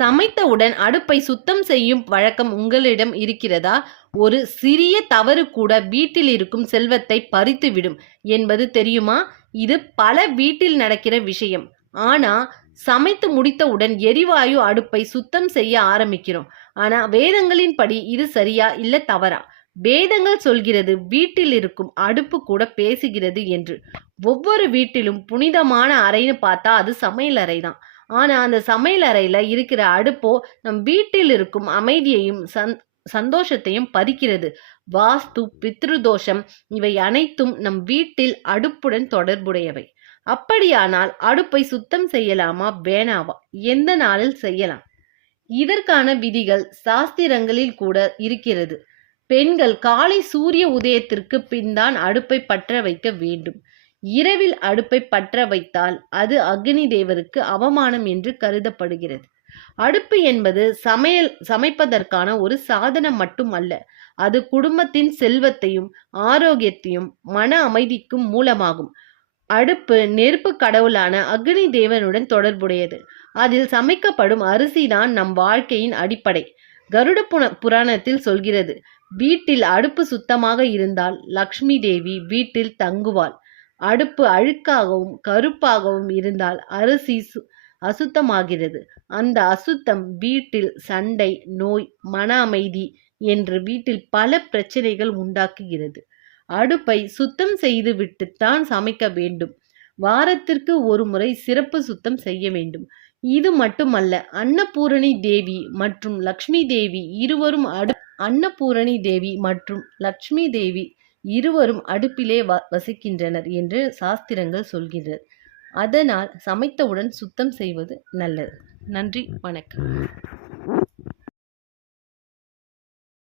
சமைத்தவுடன் அடுப்பை சுத்தம் செய்யும் வழக்கம் உங்களிடம் இருக்கிறதா? ஒரு சிறிய தவறு கூட வீட்டில் இருக்கும் செல்வத்தை பறித்துவிடும் என்பது தெரியுமா? இது பல வீட்டில் நடக்கிற விஷயம். ஆனா சமைத்து முடித்தவுடன் எரிவாயு அடுப்பை சுத்தம் செய்ய ஆரம்பிக்கிறோம். ஆனா வேதங்களின் படி இது சரியா இல்ல தவறா? வேதங்கள் சொல்கிறது வீட்டில் இருக்கும் அடுப்பு கூட பேசுகிறது என்று. ஒவ்வொரு வீட்டிலும் புனிதமான அறைன்னு பார்த்தா அது சமையல் அறை தான். ஆனா அந்த சமையல் அறையில இருக்கிற அடுப்போ நம் வீட்டில் இருக்கும் அமைதியையும் சந்தோஷத்தையும் பறிக்கிறது. வாஸ்து, பித்ருதோஷம் இவை அனைத்தும் நம் வீட்டில் அடுப்புடன் தொடர்புடையவை. அப்படியானால் அடுப்பை சுத்தம் செய்யலாமா வேணாவா? எந்த நாளில் செய்யலாம்? இதற்கான விதிகள் சாஸ்திரங்களில் கூட இருக்கிறது. பெண்கள் காலை சூரிய உதயத்திற்கு பின் தான் அடுப்பை பற்ற வைக்க வேண்டும். இரவில் அடுப்பை பற்ற வைத்தால் அது அக்னி தேவருக்கு அவமானம் என்று கருதப்படுகிறது. அடுப்பு என்பது சமைப்பதற்கான ஒரு சாதனம் மட்டும் அல்ல. அது குடும்பத்தின் செல்வத்தையும் ஆரோக்கியத்தையும் மன அமைதிக்கும் மூலமாகும். அடுப்பு நெருப்பு கடவுளான அக்னி தேவனுடன் தொடர்புடையது. அதில் சமைக்கப்படும் அரிசிதான் நம் வாழ்க்கையின் அடிப்படை. கருட புராணத்தில் சொல்கிறது, வீட்டில் அடுப்பு சுத்தமாக இருந்தால் லக்ஷ்மி தேவி வீட்டில் தங்குவாள். அடுப்பு அழுக்காகவும் கருப்பாகவும் இருந்தால் அரிசி அசுத்தமாகிறது. அந்த அசுத்தம் வீட்டில் சண்டை, நோய், மன அமைதி என்று வீட்டில் பல பிரச்சனைகள் உண்டாக்குகிறது. அடுப்பை சுத்தம் செய்து விட்டுத்தான் சமைக்க வேண்டும். வாரத்திற்கு ஒரு முறை சிறப்பு சுத்தம் செய்ய வேண்டும். இது மட்டுமல்ல, அன்னபூரணி தேவி மற்றும் லக்ஷ்மி தேவி இருவரும் அடுப்பிலே வசிக்கின்றனர் என்று சாஸ்திரங்கள் சொல்கிறது. அதனால் சமைத்தவுடன் சுத்தம் செய்வது நல்லது. நன்றி, வணக்கம்.